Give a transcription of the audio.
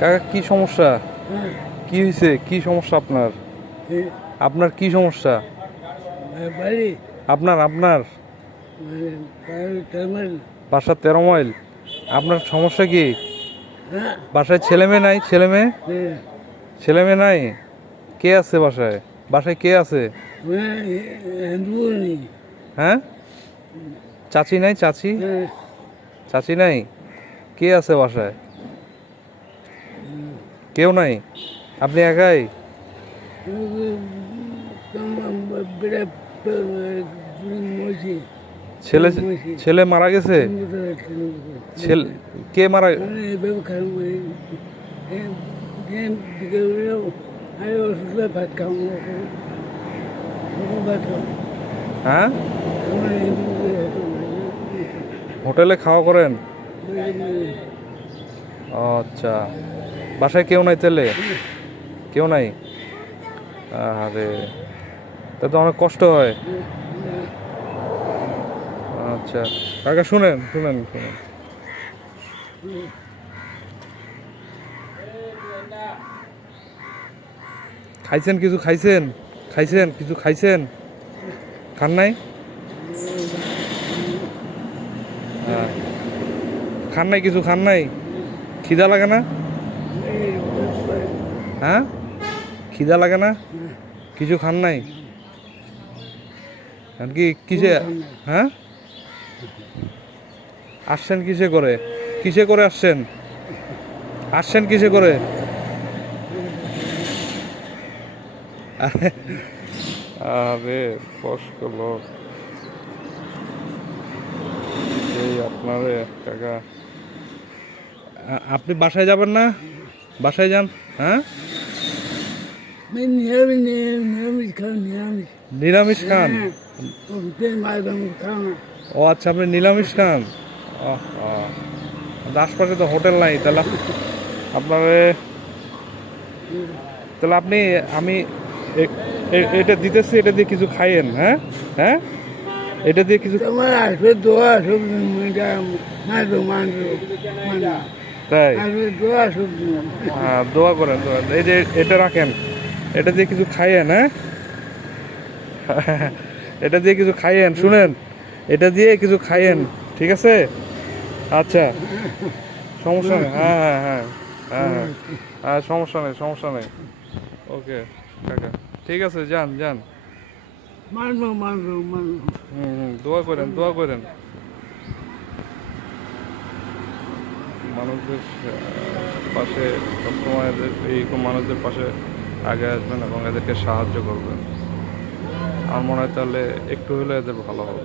কাকা কি সমস্যা? কি হয়েছে? কি সমস্যা আপনার? আপনার কি সমস্যা? বাড়ি আপনার আপনার বাসা 13 মাইল। আপনার সমস্যা কি? বাসায় ছেলে মেয়ে নাই? ছেলে মেয়ে নাই? কে আছে বাসায়? বাসায় কে আছে? হ্যাঁ, চাচি নাই? চাচি চাচি নাই? কে আছে বাসায়? কেউ নাই? আপনি একাই? ছেলে ছেলে মারা গেছে? ছেলে কে মারা? হ্যাঁ, হোটেলে খাওয়া করেন? আচ্ছা, বাসায় কেউ নাই তাহলে? কেউ নাই? আরে, তা তো অনেক কষ্ট হয়। আচ্ছা কাকা, শুনেন শুনেন শুনেন, খাইছেন কিছু? খাইছেন? খাইছেন কিছু? খাইছেন? খান নাই? হ্যাঁ, খান নাই কিছু? খান নাই? খিদা লাগে না? হ্যাঁ, খিদা লাগে না? কিছু খান নাই? কি কিসে? হ্যাঁ, আসছেন কিসে করে? কিসে করে আসছেন? আসছেন কিসে করে? আরে বয়স্ক লোক, এই আপনারে কাকা, আপনি বাসায় যাবেন না? বাসায় যান। হ্যাঁ, নিরামিষ খান? ও আচ্ছা, আপনি নিরামিষ খান। আশপাশে তো হোটেল নাই, তাহলে আপনার, তাহলে আপনি, আমি এটা দিতেছি, এটা দিয়ে কিছু খাইয়েন। হ্যাঁ হ্যাঁ, এটা দিয়ে কিছু। তাই? হ্যাঁ, দোয়া করেন, দোয়া। এই যে এটা রাখেন, এটা দিয়ে কিছু খাইয়েন। হ্যাঁ, এটা দিয়ে কিছু খাইয়েন। শুনেন, এটা দিয়ে কিছু খাইয়েন, ঠিক আছে? আচ্ছা, সমস্যা নেই। হ্যাঁ হ্যাঁ হ্যাঁ হ্যাঁ হ্যাঁ হ্যাঁ, সমস্যা নেই, সমস্যা নেই। ওকে কাকা, ঠিক আছে, যান যান। দোয়া করেন, দোয়া করেন। মানুষদের পাশে সবসময়, এইরকম মানুষদের পাশে আগে আসবেন এবং এদেরকে সাহায্য করবেন। আমার মনে হয় তাহলে একটু হলে এদের ভালো হবে।